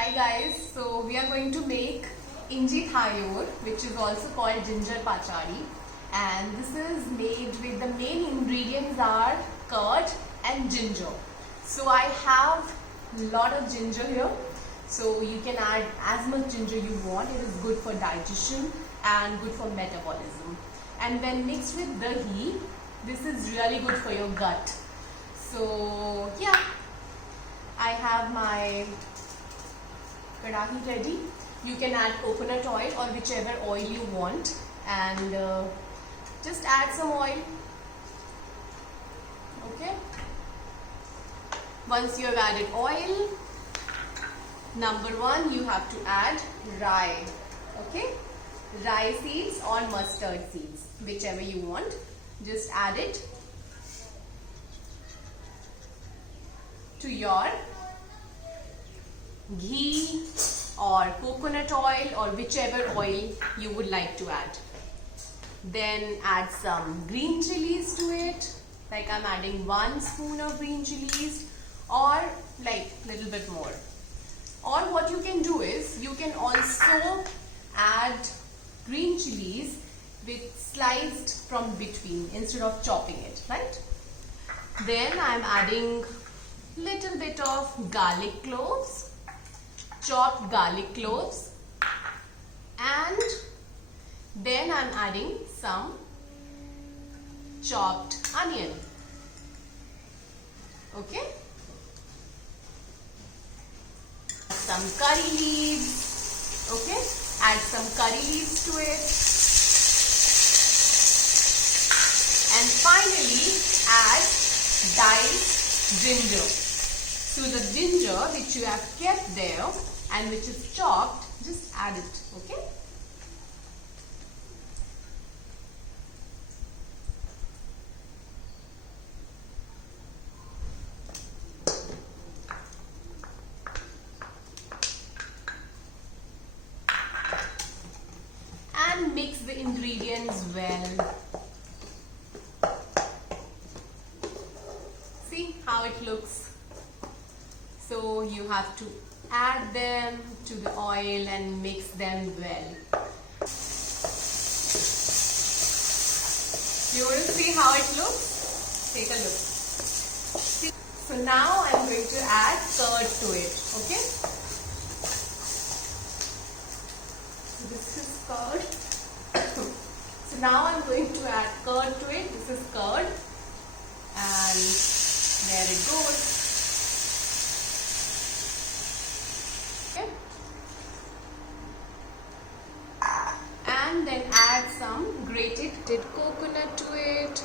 Hi guys, so we are going to make inji thayor, which is also called ginger pachadi, and this is made with the main ingredients are curd and ginger. So I have a lot of ginger here, so you can add as much ginger you want. It is good for digestion and good for metabolism, and when mixed with dahi, this is really good for your gut. So yeah, I have my kadahi ready. You can add coconut oil or whichever oil you want, and just add some oil. Okay, once you have added oil, number one, you have to add rye. Okay, rye seeds or mustard seeds, whichever you want, just add it to your ghee or coconut oil or whichever oil you would like to add. Then add some green chilies to it, like I'm adding 1 spoon of green chilies, or like little bit more. Or what you can do is you can also add green chilies with sliced from between instead of chopping it, right? Then I'm adding little bit of garlic cloves, chopped garlic cloves, and then I'm adding some chopped onion. Okay, some curry leaves. Okay, add some curry leaves to it, and finally add diced ginger. So the ginger which you have kept there and which is chopped, just add it. Okay, and mix the ingredients well. See how it looks. So you have to add them to the oil and mix them well. You will see how it looks. Take a look. See? So now I'm going to add curd to it. Okay? So this is curd. So now I'm going to add curd to it. This is curd. And there it goes. And then add some grated coconut to it.